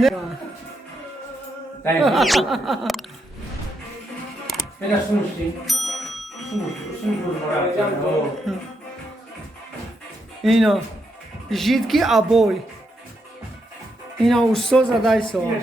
نه Era sushi. اینا جیدکی ابوی اینا استاد زدای سوال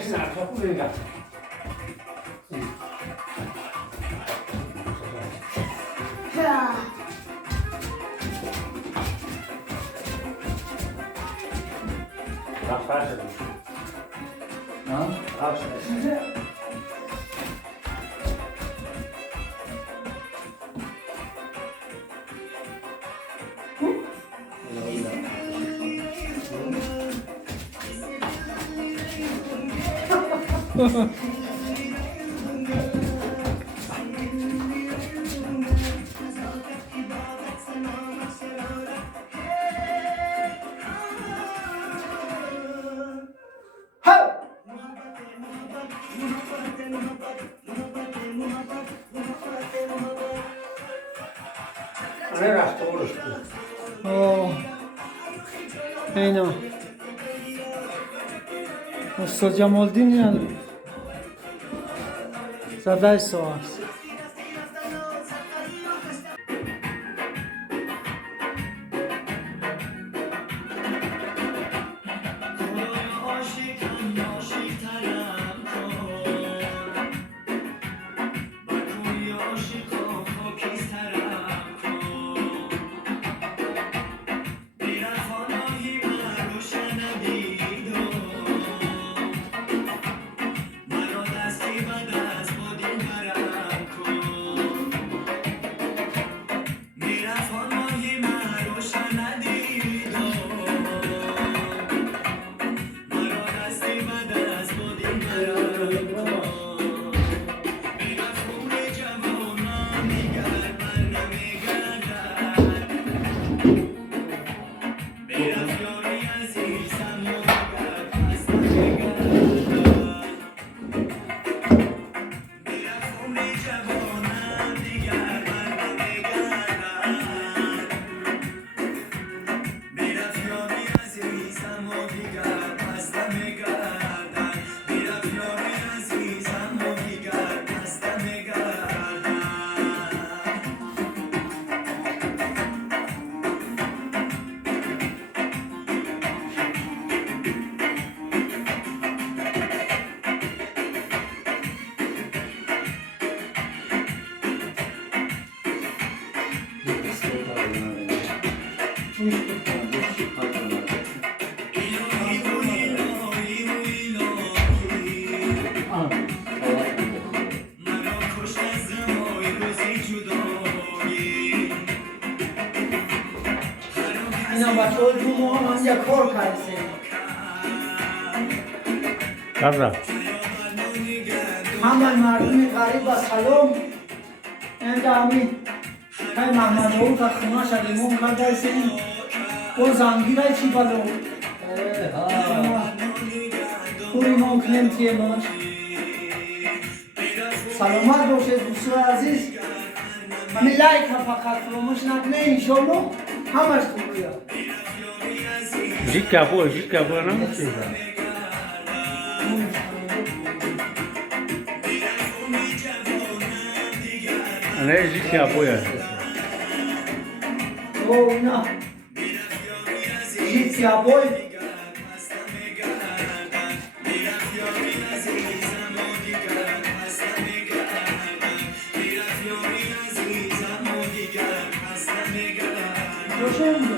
اینا استاد جمالدین یعنی زدای سوال اینا بچه های جمعه هم اینجا کار کرده Cabra. همه مردم غریب و سلام اینجا همین های محمد رو تا خونه شدیم اون قدر سیم اون زنگیره چی بلو خوری ما کنیم تیه ماش سلامت باشه دوستو عزیز همین لایک هم فقط فراموش نکنه انشالله همش خوب بیاد Jica boa, não? Né, jica boa. او اینا جیت یا بوی روشن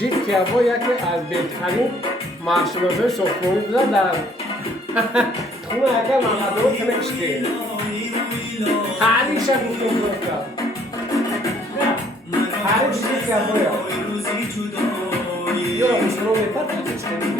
ژیتکیابویا که از بهترین محصولات ساختمانی بودن در خونه اگر محمدو تنشته تعریفش گفتم بودم تعریف ژیتکیابویا یا مسلمان بهتر